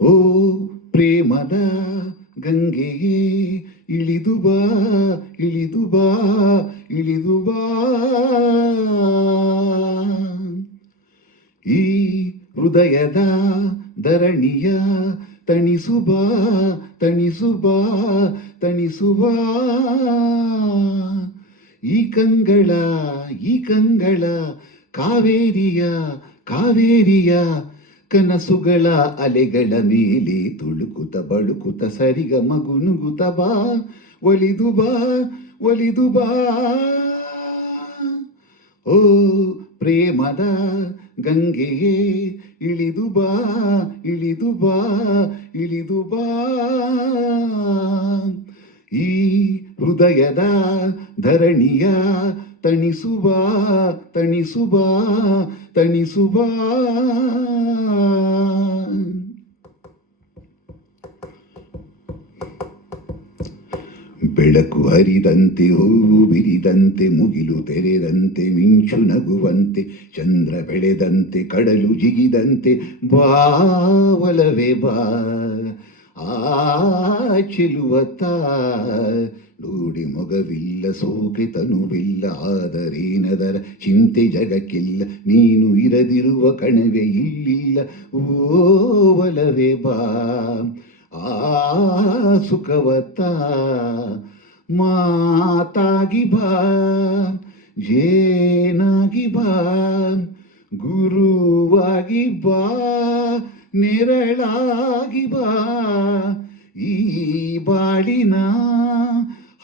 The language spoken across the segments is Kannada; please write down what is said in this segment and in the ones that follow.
ಓ ಪ್ರೇಮದ ಗಂಗೆಯೇ, ಇಳಿದು ಬಾ ಇಳಿದು ಬಾ ಇಳಿದು ಬಾ. ಈ ಹೃದಯದ ಧರಣಿಯ ಬಾ, ತಣಿಸು ಬಾ. ಈ ಕಂಗಳ ಈ ಕಂಗಳ ಕಾವೇರಿಯ ಕಾವೇರಿಯ ಕನಸುಗಳ ಅಲೆಗಳ ಮೇಲೆ ತುಳುಕುತ ಬಳುಕುತ ಸರಿಗ ಮಗುನುಗುತ ಬಾ, ಒಲಿದು ಬಾ ಒಲಿದು ಬಾ. ಓ ಪ್ರೇಮದ ಗಂಗೆಯೇ, ಇಳಿದು ಬಾ ಇಳಿದು ಬಾ ಇಳಿದು ಬಾ. ಈ ಹೃದಯದ ಧರಣಿಯ ತಣಿಸುವ ತಣಿಸುವ ತಣಿಸುವ ಬೆಳಕು ಹರಿದಂತೆ ಹೂವು ಬಿರಿದಂತೆ, ಮುಗಿಲು ತೆರೆದಂತೆ, ಮಿಂಚು ನಗುವಂತೆ, ಚಂದ್ರ ಬೆಳೆದಂತೆ, ಕಡಲು ಜಿಗಿದಂತೆ, ಬಾವಲವೇ ಬಾ, ಆ ಚೆಲುವತ್ತ ನೋಡಿ ಮೊಗವಿಲ್ಲ ಸೋಕೆ ತನುವಿಲ್ಲ ಆದರೇನದರ ಚಿಂತೆ ಜಗಕ್ಕಿಲ್ಲ, ನೀನು ಇರದಿರುವ ಕಣವೇ ಇಲ್ಲಿಲ್ಲ. ಓವಲವೇ ಬಾ, ಆ ಸುಖವತ್ತ ಮಾತಾಗಿ ಬಾ, ಜೇನಾಗಿ ಬಾ, ಗುರುವಾಗಿ ಬಾ, ನೆರಳಾಗಿ ಬಾ, ಈ ಬಾಳಿನ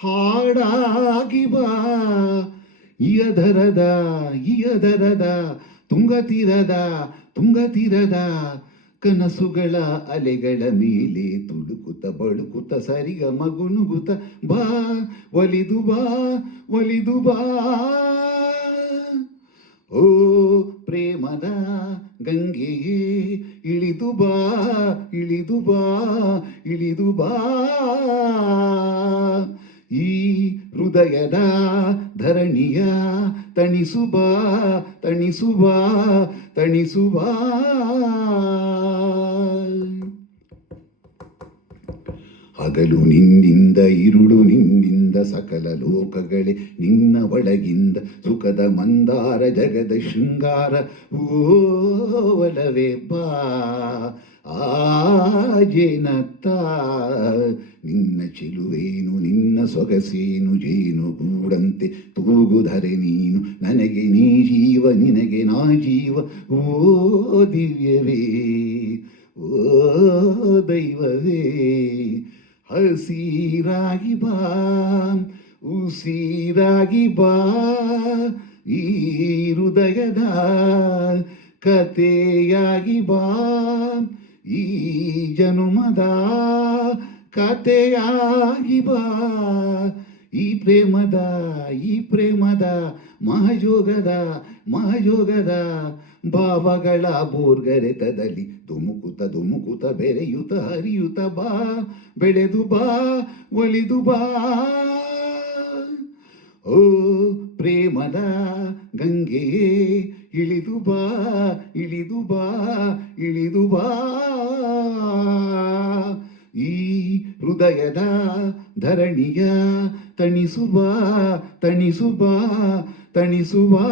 ಹಾಡಾಗಿ ಬಾ. ಇಯದರದ ಇಯದರದ, ತುಂಗತಿರದ ತುಂಗತಿರದ ಕನಸುಗಳ ಅಲೆಗಳ ಮೇಲೆ ತುಳುಕುತ, ಬಳುಕುತ ಸರಿಗ ಮಗುನುಗುತ ಬಾ, ಒಲಿದು ಬಾ ಒಲಿದು ಬಾ. ಓ ಪ್ರೇಮದ ಗಂಗೆಯೇ, ಇಳಿದು ಬಾ ಇಳಿದು ಬಾ ಇಳಿದು ಬಾ. ಈ ಹೃದಯದ ಧರಣಿಯ ತಣಿಸುಬ ತಣಿಸುವ ತಣಿಸುವ. ಹಗಲು ನಿನ್ನಿಂದ ಇರುಳು ನಿನ್ನಿಂದ ಸಕಲ ಲೋಕಗಳೇ ನಿನ್ನ ಒಳಗಿಂದ ಸುಖದ ಮಂದಾರ ಜಗದ ಶೃಂಗಾರ. ಓಲವೇ ಬಾ. ಆಜೇನತ್ತ ನಿನ್ನ ಚಿಲುವೇನು, ನಿನ್ನ ಸೊಗಸೇನು, ಜೇನು ಕೂಡಂತೆ ತೂಗುಧರೆ ನೀನು, ನನಗೆ ನೀ ಜೀವ, ನಿನಗೆ ನಾ ಜೀವ, ಓ ದಿವ್ಯವೇ, ಓ ದೈವವೇ, ಹಸಿರಾಗಿ ಬಾ, ಉಸಿರಾಗಿ ಬಾ, ಈ ಹೃದಯದ ಕತೆಯಾಗಿ ಬಾ. ಈ ಜನುಮದ ಕತೆಯಾಗಿ ಬಾ. ಈ ಪ್ರೇಮದ ಈ ಪ್ರೇಮದ ಮಹಜೋಗದ ಮಹಜೋಗದ ಭಾವಗಳ ಬೋರ್ಗರೆತದಲ್ಲಿ ಧುಮುಕುತ ಧುಮುಕುತ ಬೆರೆಯುತ, ಹರಿಯುತ ಬಾ. ಬೆಳೆದು ಬಾ, ಒಲಿದು ಬಾ. ಓ ಪ್ರೇಮದ ಗಂಗೆಯೇ, ಇಳಿದು ಬಾ ಇಳಿದು ಬಾ ಇಳಿದು ಬಾ. ಹೃದಯದ ಧರಣಿಯ ತಣಿಸುವ ತಣಿಸುವ ತಣಿಸುವ.